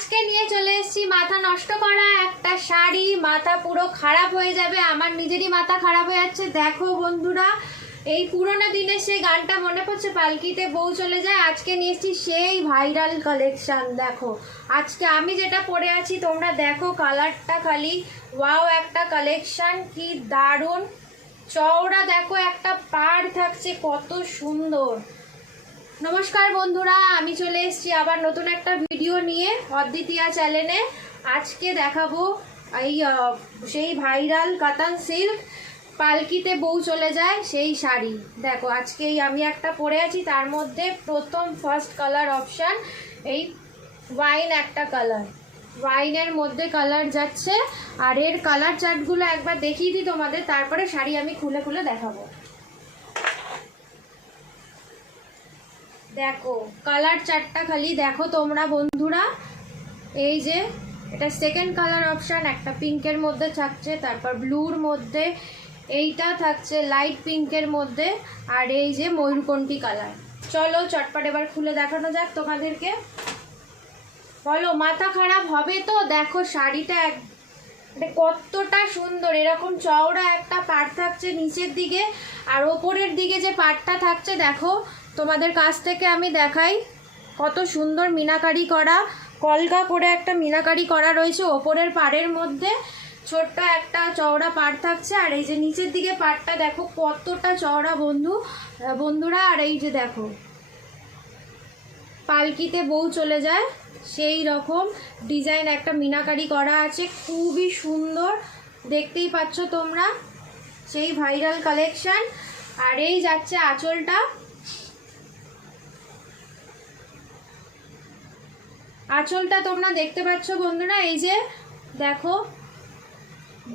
আজকে নিয়ে চলে এসেছি। মাথা নষ্ট করা একটা শাড়ি। মাথা পুরো খারাপ হয়ে যাবে। আমার নিজেরই মাথা খারাপ হয়ে যাচ্ছে। দেখো বন্ধুরা, এই পুরোনো দিনের সেই গানটা মনে পড়ছে পালকিতে? বউ চলে যায়। আজকে নিয়ে এসেছি সেই ভাইরাল কালেকশন দেখো। আজকে আমি যেটা পরে আছি, তোমরা দেখো কালারটা খালি। ওয়াও একটা কালেকশান কি দারুণ। চওড়া দেখো, একটা পাড় থাকছে, কত সুন্দর। নমস্কার বন্ধুরা, আমি চলে এসেছি আবার নতুন একটা ভিডিও নিয়ে অদ্বিতীয়া চ্যানেলে আজকে দেখাবো এই সেই ভাইরাল কাতান সিল্ক পালকিতে বউ চলে যায় সেই শাড়ি। দেখো আজকে এই আমি একটা পরে আছি, তার মধ্যে প্রথম ফার্স্ট কালার অপশান এই ওয়াইন একটা কালার ওয়াইনের মধ্যে কালার যাচ্ছে, আর এর কালার চার্টগুলো একবার দেখিয়ে দিই তোমাদের, তারপরে শাড়ি আমি খুলে খুলে দেখাবো। দেখো কালার চারটা খালি। দেখো তোমরা বন্ধুরা, এই যে, এটা সেকেন্ড কালার অপশান একটা পিঙ্কের মধ্যে থাকছে, তারপর ব্লুর মধ্যে, এইটা থাকছে লাইট পিঙ্কের মধ্যে, আর এই যে ময়ূরকণ্ঠী কালার চলো, চটপট এবার খুলে দেখানো যাক তোমাদেরকে। বলো, মাথা খারাপ হবে তো? দেখো, শাড়িটা এক কতটা সুন্দর। এরকম চওড়া একটা পাট থাকছে নিচের দিকে, আর ওপরের দিকে যে পাটটা থাকছে, দেখো, তোমাদের কাছ থেকে আমি দেখাই কত সুন্দর মিনাকারি করা কলকা করে একটা মিনাকারি করা রয়েছে ওপরের পাড়ের মধ্যে। ছোট্ট একটা চওড়া পাড় থাকছে, আর এই যে নিচের দিকে পাড়টা দেখো কতটা চওড়া বন্ধু, বন্ধুরা, আর এই যে দেখো। পালকিতে বউ চলে যায়। সেই রকম ডিজাইন একটা মিনাকারি করা আছে। খুবই সুন্দর। দেখতেই পাচ্ছ তোমরা। সেই ভাইরাল কালেকশন। আর এই যাচ্ছে আঁচলটা। আঁচলটা তোমরা দেখতে পাচ্ছ বন্ধুরা, এই যে দেখো।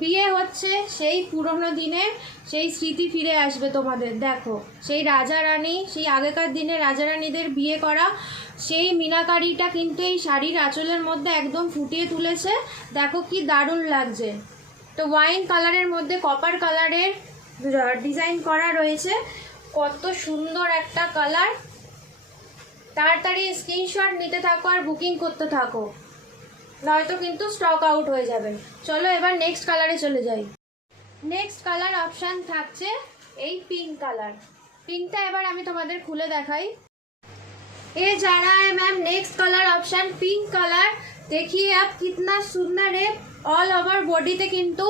বিয়ে হচ্ছে সেই পুরনো দিনের, সেই স্মৃতি ফিরে আসবে তোমাদের। দেখো, সেই রাজা রানী, সেই আগেকার দিনে রাজা রানীদের বিয়ে করা, সেই মিনাকারিটা কিন্তু এই শাড়ির আঁচলের মধ্যে একদম ফুটিয়ে তুলেছে। দেখো কি দারুণ লাগছে। তো ওয়াইন কালারের মধ্যে কপার কালারের ডিজাইন করা রয়েছে। কত সুন্দর একটা কালার তাড়াতাড়ি স্ক্রিনশট নিতে থাকো আর বুকিং করতে থাকো। নয়তো কিন্তু স্টক আউট হয়ে যাবে চলো এবার নেক্সট কালারে চলে যাই নেক্সট কালার অপশান থাকছে এই পিঙ্ক কালার পিঙ্কটা এবার আমি তোমাদের খুলে দেখাই ये जा रहा है ma'am next colour option pink colour देखिए आप कितना সুন্দর है অল ওভার বডিতে কিন্তু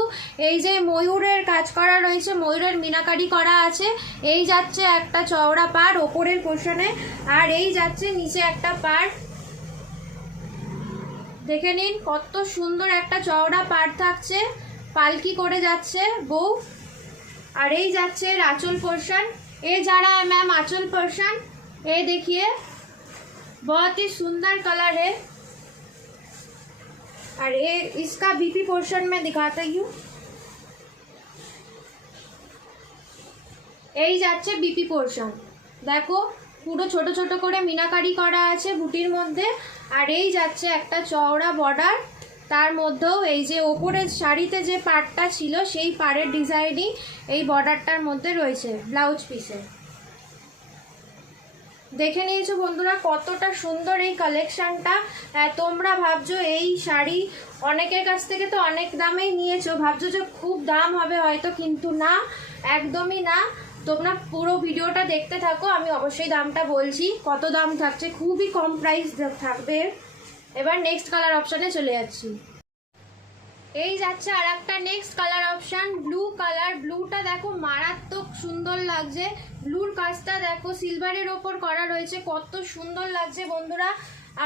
এই যে ময়ূরের কাজ করা রয়েছে ময়ূরের মিনাকারি করা আছে এই যাচ্ছে একটা চওড়া পাড় ওপরের পোর্শনে আর এই যাচ্ছে নিচে একটা পাড় দেখে নিন কত সুন্দর একটা চওড়া পাড় থাকছে পালকি করে যাচ্ছে বউ আর এই যাচ্ছে এর আঁচল পোর্শন এ যারা है मैम आंचल पोर्शन ये देखिए बहुत ही सुंदर कलर है और ये इसका बीपी पोर्शन में दिखाता हूँ এই যাচ্ছে বিপি পোর্শন দেখো পুরো ছোট ছোট করে মিনাকারি করা আছে বুটির মধ্যে। আর এই যাচ্ছে একটা চওড়া বর্ডার তার মধ্যেও এই যে ওপরের শাড়িতে যে পাড়টা ছিল, সেই পাড়ের ডিজাইনই এই বর্ডারটার মধ্যে রয়েছে ব্লাউজ পিসে দেখে নিয়েছো বন্ধুরা কতটা সুন্দর এই কালেকশনটা তোমরা ভাবছ এই শাড়ি অনেকের কাছ থেকে তো অনেক দামেই নিয়েছো। ভাবছ যে খুব দাম হবে হয়তো, কিন্তু না, একদমই না। তোমরা পুরো ভিডিওটা দেখতে থাকো, আমি অবশ্যই দামটা বলছি। কত দাম থাকছে? খুবই কম প্রাইস থাকবে। এবার নেক্সট কালার অপশানে চলে যাচ্ছি। এই যাচ্ছে আর একটা next colour option blue colour ব্লুটা দেখো মারাত্মক সুন্দর লাগছে। ব্লুর কাজটা দেখো সিলভারের ওপর করা রয়েছে। কত সুন্দর লাগছে বন্ধুরা।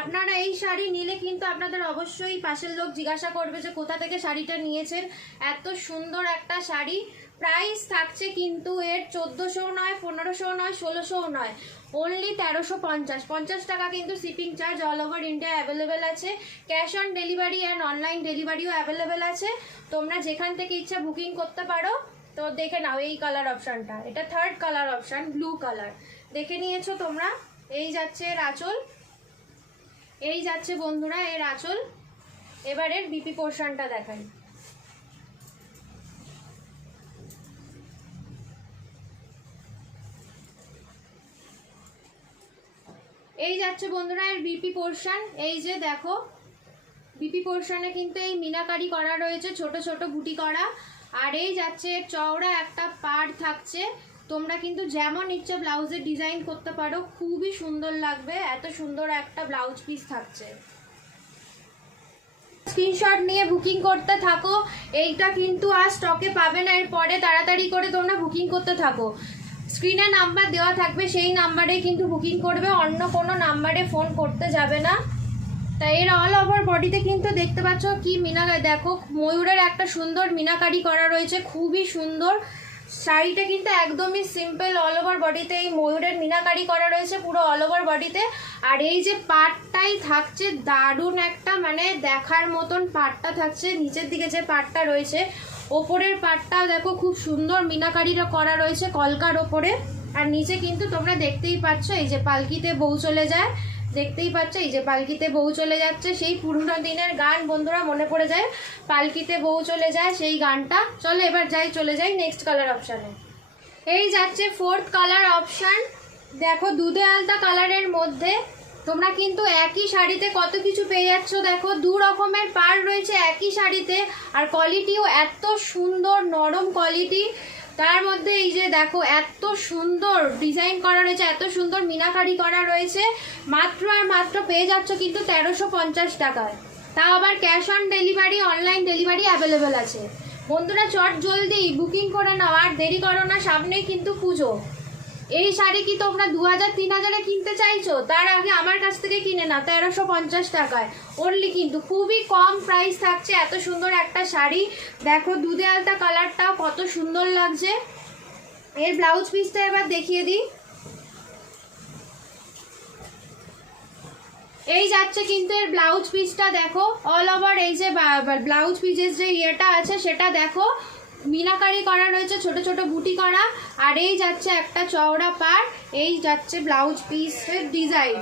আপনারা এই শাড়ি নিলে কিন্তু আপনাদের অবশ্যই পাশের লোক জিজ্ঞাসা করবে যে কোথা থেকে শাড়িটা নিয়েছেন। এত সুন্দর একটা শাড়ি। প্রাইস থাকছে কিন্তু এর চোদ্দোশো নয় পনেরোশো নয়, ষোলোশোও নয়। অনলি তেরোশো পঞ্চাশ। পঞ্চাশ টাকা কিন্তু shipping charge all over India available আছে। Cash on delivery and online ডেলিভারিও available আছে। তোমরা যেখান থেকে ইচ্ছা বুকিং করতে পারো, তো দেখে নাও এই কালার অপশানটা এটা third colour option blue colour দেখে নিয়েছো তোমরা? এই যাচ্ছে এর আঁচল এই যাচ্ছে বন্ধুরা এর আঁচল এবারের বিপি পোর্শনটা দেখাই। এই যাচ্ছে বন্ধুরা এর বিপি পোর্শন এই যে দেখো বিপি পোর্শনে কিন্তু এই মিনাকারি করা রয়েছে, ছোট ছোট বুটি করা। আর এই যাচ্ছে চওড়া একটা পাড় থাকছে। তোমরা কিন্তু যেমন ইচ্ছে ব্লাউজের ডিজাইন করতে পারো, খুবই সুন্দর লাগবে, এত সুন্দর একটা ব্লাউজ পিস থাকছে। স্ক্রিনশট নিয়ে বুকিং করতে থাকো, এইটা কিন্তু আর স্টকে পাবে না, এরপরে তাড়াতাড়ি করে তোমরা বুকিং করতে থাকো। স্ক্রিনে নাম্বার দেওয়া থাকবে, সেই নাম্বারে কিন্তু বুকিং করবে, অন্য কোনো নাম্বারে ফোন করতে যাবে না। তাই এর অল ওভার বডিতে কিন্তু দেখতে পাচ্ছ কি মিনা, দেখো ময়ূরের একটা সুন্দর মিনাকারি করা রয়েছে, খুবই সুন্দর। শাড়িটা কিন্তু একদমই সিম্পল অল ওভার বডিতে এই ময়ূরের মিনাকারি করা রয়েছে, পুরো অল ওভার বডিতে আর এই যে পাটটাই থাকছে, দারুণ একটা মানে দেখার মতন পাটটা থাকছে, নিচের দিকে যে পাটটা রয়েছে ওপরের পাটটাও দেখো খুব সুন্দর মিনাকারিটা করা রয়েছে কলকার ওপরে। আর নিচে কিন্তু তোমরা দেখতেই পাচ্ছ, এই যে পালকিতে বউ চলে যায়। দেখতেই পাচ্ছ, এই যে পালকিতে বউ চলে যাচ্ছে। সেই পুরনো দিনের গান বন্ধুরা মনে পড়ে যায়, পালকিতে বউ চলে যায় সেই গানটা। চলো এবার যাই, চলে যাই নেক্সট কালার অপশানে এই যাচ্ছে ফোর্থ কালার অপশান দেখো দুধে আলতা কালারের মধ্যে তোমরা কিন্তু একই শাড়িতে কত কিছু পেয়ে যাচ্ছ, দেখো, দু রকমের পার রয়েছে একই শাড়িতে, আর কোয়ালিটিও এত সুন্দর, নরম কোয়ালিটি তার মধ্যে এই যে দেখো, এত সুন্দর ডিজাইন করা রয়েছে, এত সুন্দর মিনাকারি করা রয়েছে। মাত্র আর মাত্র পেয়ে যাচ্ছ কিন্তু তেরোশো পঞ্চাশ টাকায়। তাও আবার cash on delivery online delivery available আছে। বন্ধুরা, চট জলদি বুকিং করে নাও, আর দেরি করো না, সামনেই কিন্তু পুজো। এই শাড়ি কি তোমরা দু হাজার তিন হাজারে কিনতে চাইছো? তার আগে আমার কাছ থেকে কিনে না তেরোশো পঞ্চাশ টাকায়। অনলি কিন্তু খুবই কম প্রাইস থাকছে, এত সুন্দর একটা শাড়ি। দেখো দুধে আলতা কালারটাও কত সুন্দর লাগছে। এর ব্লাউজ পিসটা এবার দেখিয়ে দিই। এই যাচ্ছে কিন্তু এর ব্লাউজ পিসটা দেখো। অল ওভার এই যে ব্লাউজ পিসের যে ইয়েটা আছে, সেটা দেখো। মিনাকারি করা রয়েছে, ছোট ছোট বুটি করা। আর এই যাচ্ছে একটা চওড়া পার এই যাচ্ছে ব্লাউজ পিসের ডিজাইন।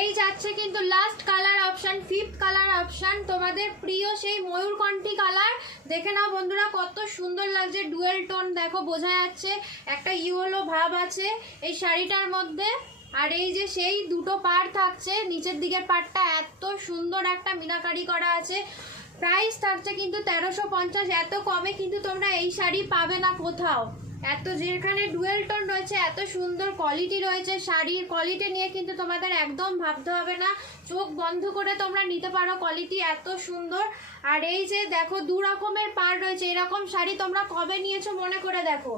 এই যাচ্ছে কিন্তু last colour option fifth colour option তোমাদের প্রিয় সেই ময়ূরকণ্ঠী কালার দেখে নাও বন্ধুরা, কত সুন্দর লাগছে ডুয়েল টোন দেখো, বোঝা যাচ্ছে, একটা ইউলো ভাব আছে এই শাড়িটার মধ্যে। আর এই যে সেই দুটো পার থাকছে, নিচের দিকের পাটটা এত সুন্দর একটা মিনাকারি করা আছে। প্রাইস থাকছে কিন্তু তেরোশো পঞ্চাশ, এত কমে কিন্তু তোমরা এই শাড়ি পাবে না কোথাও। এত যেখানে ডুয়েল টোন রয়েছে, এত সুন্দর কোয়ালিটি রয়েছে শাড়ির কোয়ালিটি নিয়ে কিন্তু তোমাদের একদম ভাবতে হবে না। চোখ বন্ধ করে তোমরা নিতে পারো কোয়ালিটি এত সুন্দর। আর এই যে দেখো, দু রকমের পার রয়েছে, এরকম শাড়ি তোমরা কবে নিয়েছো মনে করে দেখো।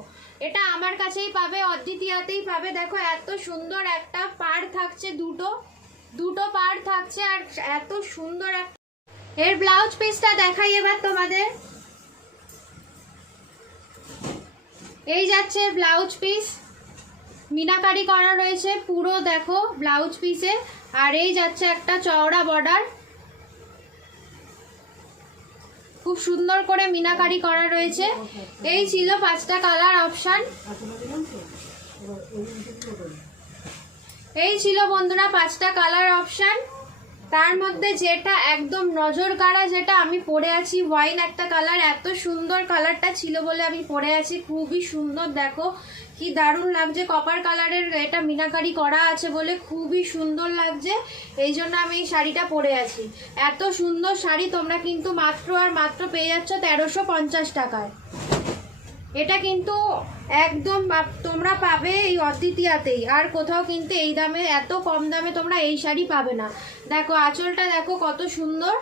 এটা আমার কাছেই পাবে, অদ্বিতীয়াতেই পাবে। দেখো, এত সুন্দর একটা পার থাকছে দুটো দুটো পার থাকছে আর এত সুন্দর একটা এর ব্লাউজ পিসটা দেখাই এবার তোমাদের। এই যাচ্ছে ব্লাউজ পিস। মিনাকারি করা রয়েছে পুরো, দেখো, ব্লাউজ পিসে। আর এই যাচ্ছে একটা চওড়া বর্ডার। খুব সুন্দর করে মিনাকারি করা রয়েছে। এই ছিল পাঁচটা কালার অপশান। এই ছিল বন্ধুরা পাঁচটা কালার অপশন। তার মধ্যে যেটা একদম নজর কাড়া যেটা আমি পরে আছি ওয়াইন একটা কালার এত সুন্দর কালারটা ছিল বলে আমি পরে আছি, খুবই সুন্দর, দেখো। কি দারুণ লাগছে কপার কালারের এটা মিনাকারি করা আছে বলে খুবই সুন্দর লাগছে, এই জন্য আমি এই শাড়িটা পরে আছি। এত সুন্দর শাড়ি তোমরা কিন্তু মাত্র আর মাত্র পেয়ে যাচ্ছ তেরোশো পঞ্চাশ টাকায়। এটা কিন্তু একদম তোমরা পাবে এই অদ্বিতীয়াতেই। আর কোথাও কিন্তু এই দামে, এত কম দামে তোমরা এই শাড়ি পাবে না। দেখো, আঁচলটা দেখো কত সুন্দর।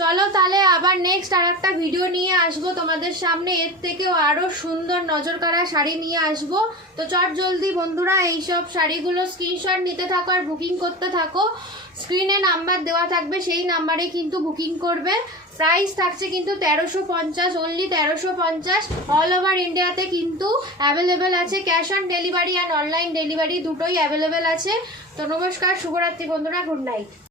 চলো তাহলে আবার নেক্সট আর একটা ভিডিও নিয়ে আসব তোমাদের সামনে। এর থেকেও আরও সুন্দর নজর কাড়া শাড়ি নিয়ে আসব। তো চট জলদি বন্ধুরা, এইসব শাড়িগুলো স্ক্রিনশট নিতে থাকো আর বুকিং করতে থাকো। স্ক্রিনে নাম্বার দেওয়া থাকবে, সেই নাম্বারে কিন্তু বুকিং করবে। প্রাইস থাকছে কিন্তু তেরোশো পঞ্চাশ অনলি তেরোশো পঞ্চাশ। অল ওভার ইন্ডিয়াতে কিন্তু অ্যাভেলেবেল আছে। Cash on delivery and online delivery দুটোই অ্যাভেলেবেল আছে। তো নমস্কার, শুভরাত্রি বন্ধুরা গুড নাইট